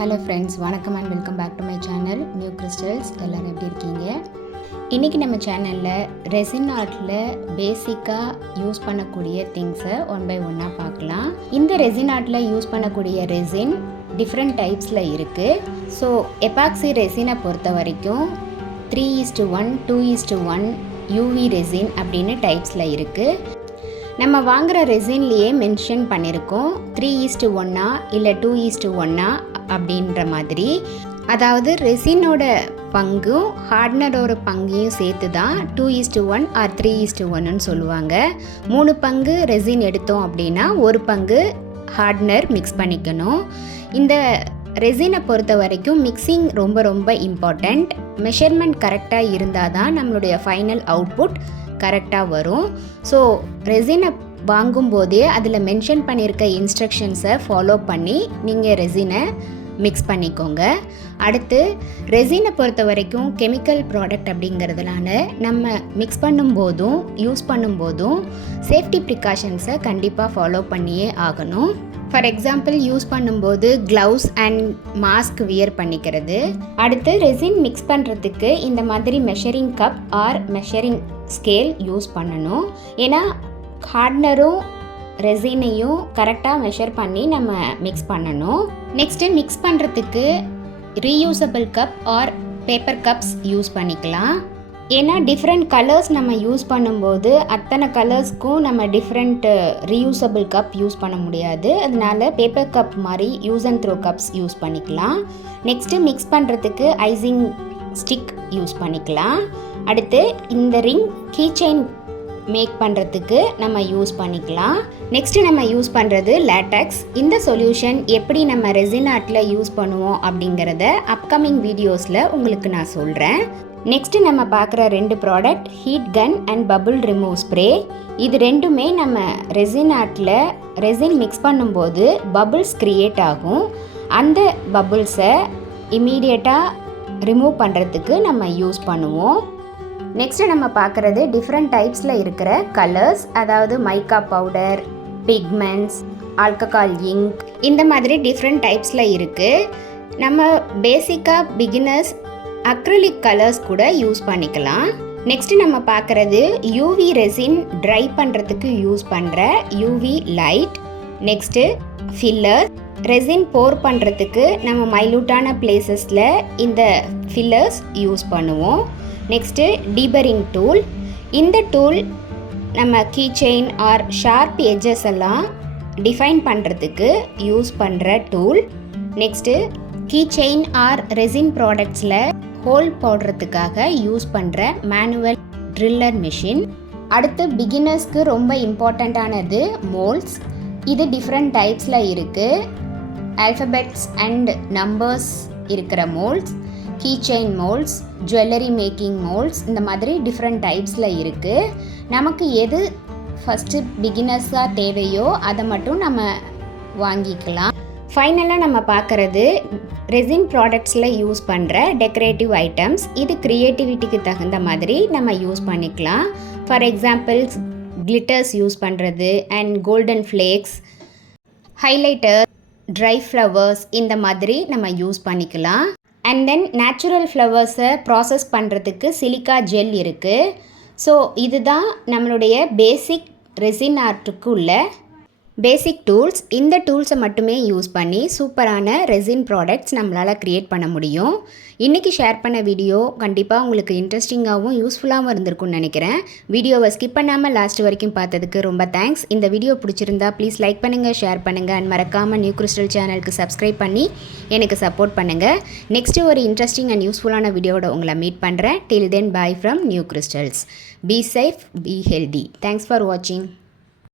Hello friends, வணக்கம் and welcome back to my channel new crystals. எல்லோரும் எப்படி இருக்கீங்க? இன்றைக்கி நம்ம சேனலில் ரெசின் ஆர்ட்டில் பேசிக்காக யூஸ் பண்ணக்கூடிய திங்ஸை ஒன் பை ஒன்னாக பார்க்கலாம். இந்த ரெசின் ஆர்ட்டில் யூஸ் பண்ணக்கூடிய ரெசின் டிஃப்ரெண்ட் டைப்ஸில் இருக்குது. ஸோ எபாக்சி ரெசினை பொறுத்த வரைக்கும் 3:1, 2:1 யூவி ரெசின் அப்படின்னு டைப்ஸில் இருக்குது. நம்ம வாங்குகிற ரெசின்லேயே மென்ஷன் பண்ணியிருக்கோம் 3:1 இல்லை 2:1 அப்படின்ற மாதிரி. அதாவது ரெசினோட பங்கும் ஹார்ட்னரோட பங்கையும் சேர்த்து தான் 2:1 ஆர் 3:1ன்னு சொல்லுவாங்க. 3 பங்கு ரெசின் எடுத்தோம் அப்படின்னா 1 பங்கு ஹார்ட்னர் மிக்ஸ் பண்ணிக்கணும். இந்த ரெசினை பொறுத்த வரைக்கும் மிக்சிங் ரொம்ப ரொம்ப இம்பார்ட்டண்ட். மெஷர்மெண்ட் கரெக்டாக இருந்தால் தான் நம்மளுடைய ஃபைனல் அவுட்புட் கரெக்டாக வரும். ஸோ ரெசினை வாங்கும்போதே அதில் மென்ஷன் பண்ணியிருக்க இன்ஸ்ட்ரக்ஷன்ஸை ஃபாலோ பண்ணி நீங்கள் ரெசினை மிக்ஸ் பண்ணிக்கோங்க. அடுத்து ரெசினை பொறுத்த வரைக்கும் கெமிக்கல் ப்ராடக்ட் அப்படிங்கிறதுனால நம்ம மிக்ஸ் பண்ணும்போதும் யூஸ் பண்ணும்போதும் சேஃப்டி ப்ரிகாஷன்ஸை கண்டிப்பாக ஃபாலோ பண்ணியே ஆகணும். ஃபார் எக்ஸாம்பிள் யூஸ் பண்ணும்போது க்ளவுஸ் அண்ட் மாஸ்க் வியர் பண்ணிக்கிறது. அடுத்து ரெசின் மிக்ஸ் பண்ணுறதுக்கு இந்த மாதிரி measuring cup R measuring scale use பண்ணணும். ஏன்னா ஹார்ட்னரும் ரெசினையும் கரெக்டாக மெஷர் பண்ணி நம்ம மிக்ஸ் பண்ணணும். நெக்ஸ்ட்டு மிக்ஸ் பண்ணுறதுக்கு reusable cup R paper cups use பண்ணிக்கலாம். ஏன்னா டிஃப்ரெண்ட் கலர்ஸ் நம்ம யூஸ் பண்ணும்போது அத்தனை கலர்ஸ்க்கும் நம்ம டிஃப்ரெண்ட் ரீயூசபிள் கப் யூஸ் பண்ண முடியாது. அதனால பேப்பர் கப் மாதிரி use and throw cups use பண்ணிக்கலாம். நெக்ஸ்ட்டு மிக்ஸ் பண்ணுறதுக்கு ஐசிங் ஸ்டிக் யூஸ் பண்ணிக்கலாம். அடுத்து இந்த ரிங் கீ செயின் மேக் பண்ணுறதுக்கு நம்ம யூஸ் பண்ணிக்கலாம். நெக்ஸ்ட்டு நம்ம யூஸ் பண்ணுறது லேட்டக்ஸ். இந்த சொல்யூஷன் எப்படி நம்ம ரெசின் ஆர்ட்டில் யூஸ் பண்ணுவோம் அப்படிங்கிறத அப்கமிங் வீடியோஸில் உங்களுக்கு நான் சொல்கிறேன். நெக்ஸ்ட்டு நம்ம பார்க்குற 2 product heat gun and bubble remove spray. இது ரெண்டுமே நம்ம ரெசின் ஆர்ட்டில் ரெசின் மிக்ஸ் பண்ணும்போது பபுள்ஸ் க்ரியேட் ஆகும். அந்த பபுள்ஸை இமீடியட்டாக ரிமூவ் பண்ணுறதுக்கு நம்ம யூஸ் பண்ணுவோம். நெக்ஸ்ட்டு நம்ம பார்க்குறது டிஃப்ரெண்ட் டைப்ஸில் இருக்கிற கலர்ஸ், அதாவது mica powder, pigments, alcohol ink, இந்த மாதிரி டிஃப்ரெண்ட் டைப்ஸில் இருக்குது. நம்ம பேசிக்காக பிகினர்ஸ் அக்ரிலிக் கலர்ஸ் கூட யூஸ் பண்ணிக்கலாம். நெக்ஸ்ட்டு நம்ம பார்க்குறது யூவி ரெசின் ட்ரை பண்ணுறதுக்கு யூஸ் பண்ணுற UV light. Next filler. Resin pour பண்ணுறதுக்கு நம்ம மைலூட்டான பிளேசஸில் இந்த ஃபில்லர்ஸ் யூஸ் பண்ணுவோம். Next deburring tool. இந்த டூல் நம்ம key chain or sharp edges எல்லாம் டிஃபைன் பண்ணுறதுக்கு யூஸ் பண்ணுற tool. Next key chain or resin ப்ராடக்ட்ஸில் ஹோல் போடுறதுக்காக யூஸ் பண்ணுற மேனுவல் ட்ரில்லர் மிஷின். அடுத்து பிகினர்ஸ்க்கு ரொம்ப இம்பார்ட்டண்ட்டானது மோல்ட்ஸ். இது டிஃப்ரெண்ட் டைப்ஸில் இருக்குது. ஆல்ஃபபெட்ஸ் அண்ட் நம்பர்ஸ் இருக்கிற moulds, key chain moulds, jewellery making moulds, இந்த மாதிரி டிஃப்ரெண்ட் டைப்ஸில் இருக்குது. நமக்கு எது ஃபஸ்ட்டு பிகினர்ஸாக தேவையோ அதை மட்டும் நம்ம வாங்கிக்கலாம். ஃபைனலாக நம்ம பார்க்குறது ரெசின் ப்ராடக்ட்ஸில் யூஸ் பண்ணுற டெக்கரேட்டிவ் ஐட்டம்ஸ். இது க்ரியேட்டிவிட்டிக்கு தகுந்த மாதிரி நம்ம யூஸ் பண்ணிக்கலாம். ஃபார் எக்ஸாம்பிள்ஸ் கிளிட்டர்ஸ் யூஸ் பண்ணுறது and golden flakes, highlighter, try flowers, இந்த மாதிரி நம்ம யூஸ் பண்ணிக்கலாம். அண்ட் தென் நேச்சுரல் ஃப்ளவர்ஸை ப்ராசஸ் பண்ணுறதுக்கு சிலிக்கா ஜெல் இருக்குது. ஸோ இதுதான் நம்மளுடைய பேசிக் ரெசின் ஆர்ட்டுக்கு உள்ள பேசிக் டூல்ஸ். இந்த டூல்ஸை மட்டுமே யூஸ் பண்ணி சூப்பரான ரெசின் ப்ராடக்ட்ஸ் நம்மளால் க்ரியேட் பண்ண முடியும். இன்றைக்கி ஷேர் பண்ண வீடியோ கண்டிப்பாக உங்களுக்கு இன்ட்ரெஸ்டிங்காகவும் யூஸ்ஃபுல்லாகவும் இருந்திருக்கும்னு நினைக்கிறேன். வீடியோவை ஸ்கிப் பண்ணாமல் லாஸ்ட் வரைக்கும் பார்த்ததுக்கு ரொம்ப தேங்க்ஸ். இந்த வீடியோ பிடிச்சிருந்தா ப்ளீஸ் லைக் பண்ணுங்கள், ஷேர் பண்ணுங்கள் அண்ட் மறக்காமல் நியூ கிறிஸ்டல் சேனலுக்கு சப்ஸ்கிரைப் பண்ணி எனக்கு சப்போர்ட் பண்ணுங்கள். நெக்ஸ்ட்டு ஒரு இன்ட்ரெஸ்டிங் அண்ட் யூஸ்ஃபுல்லான வீடியோவோட உங்களை மீட் பண்ணுறேன். Till then bye from New Crystals. Be safe, be healthy. Thanks for வாட்சிங்.